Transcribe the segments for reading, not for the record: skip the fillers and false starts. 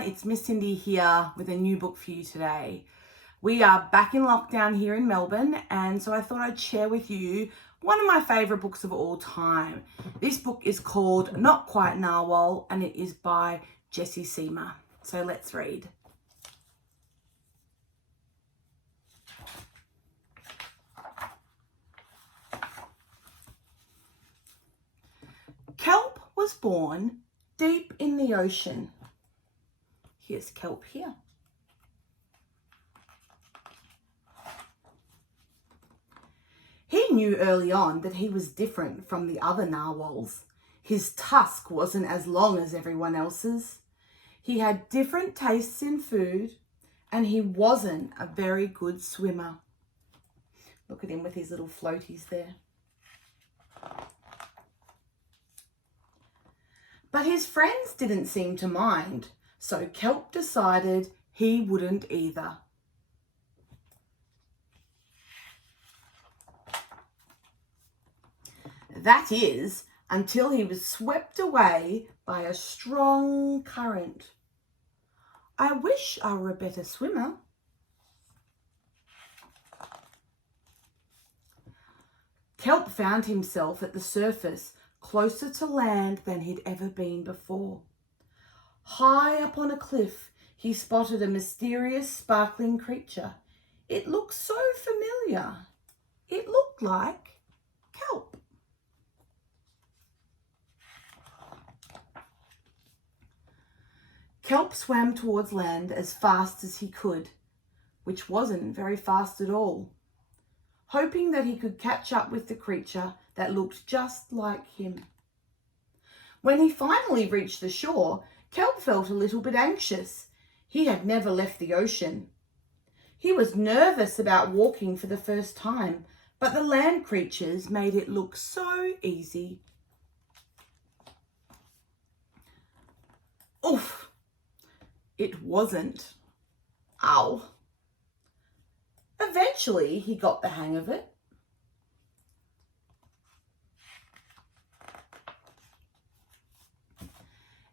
everyone, it's Miss Cyndi here with a new book for you today. We are back in lockdown here in Melbourne, and so I thought I'd share with you one of my favourite books of all time. This book is called Not Quite NARWHAL, and it is by Jessie Sima. So let's read. Kelp was born deep in the ocean. Here's kelp here. He knew early on that he was different from the other narwhals. His tusk wasn't as long as everyone else's. He had different tastes in food, and he wasn't a very good swimmer. Look at him with his little floaties there. But his friends didn't seem to mind, so Kelp decided he wouldn't either. That is, until he was swept away by a strong current. I wish I were a better swimmer. Kelp found himself at the surface, closer to land than he'd ever been before. High up on a cliff, he spotted a mysterious, sparkling creature. It looked so familiar. It looked like kelp. Kelp swam towards land as fast as he could, which wasn't very fast at all, hoping that he could catch up with the creature that looked just like him. When he finally reached the shore, Kelp felt a little bit anxious. He had never left the ocean. He was nervous about walking for the first time, but the land creatures made it look so easy. Oof! It wasn't. Ow! Eventually, he got the hang of it.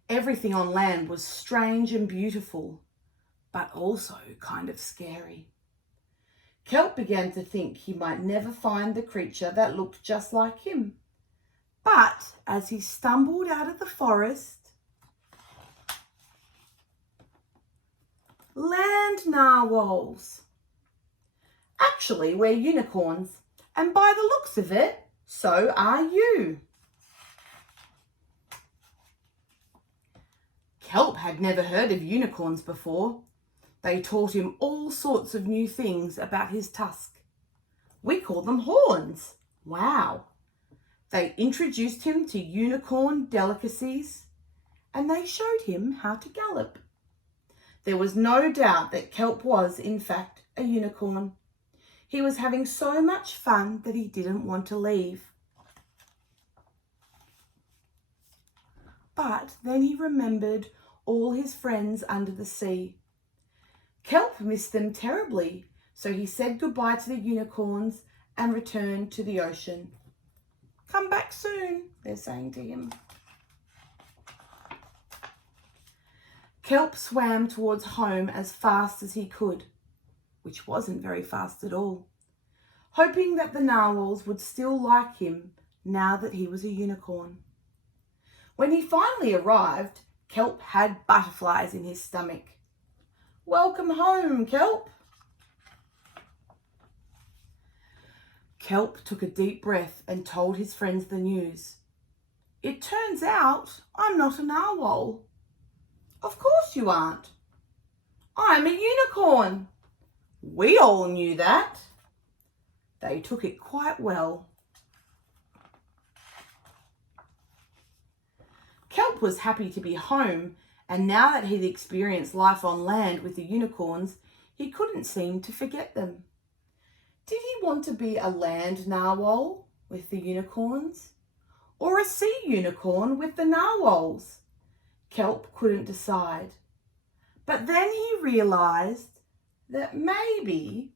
Everything on land was strange and beautiful, but also kind of scary. Kelp began to think he might never find the creature that looked just like him. But as he stumbled out of the forest, land narwhals. Actually, we're unicorns, and by the looks of it, so are you. Kelp had never heard of unicorns before. They taught him all sorts of new things about his tusk. We call them horns. Wow. They introduced him to unicorn delicacies, and they showed him how to gallop. There was no doubt that Kelp was, in fact, a unicorn. He was having so much fun that he didn't want to leave. But then he remembered all his friends under the sea. Kelp missed them terribly, so he said goodbye to the unicorns and returned to the ocean. Come back soon, they're saying to him. Kelp swam towards home as fast as he could, which wasn't very fast at all, hoping that the narwhals would still like him now that he was a unicorn. When he finally arrived, Kelp had butterflies in his stomach. Welcome home, Kelp. Kelp took a deep breath and told his friends the news. It turns out I'm not a narwhal. Of course you aren't. I'm a unicorn. We all knew that. They took it quite well. Kelp was happy to be home, and now that he'd experienced life on land with the unicorns, he couldn't seem to forget them. Did he want to be a land narwhal with the unicorns, or a sea unicorn with the narwhals? Kelp couldn't decide. But then he realised that maybe,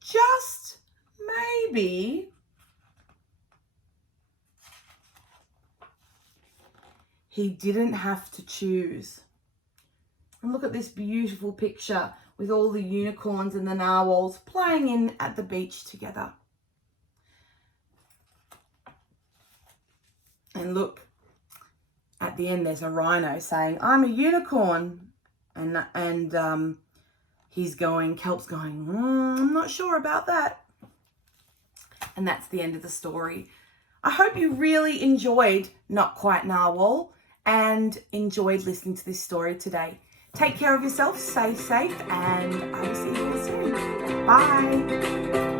just maybe, he didn't have to choose. And look at this beautiful picture with all the unicorns and the narwhals playing in at the beach together. And look, at the end there's a rhino saying, I'm a unicorn. And Kelp's going, I'm not sure about that. And that's the end of the story. I hope you really enjoyed Not Quite Narwhal and enjoyed listening to this story today. Take care of yourself, stay safe, and I will see you all soon. Bye.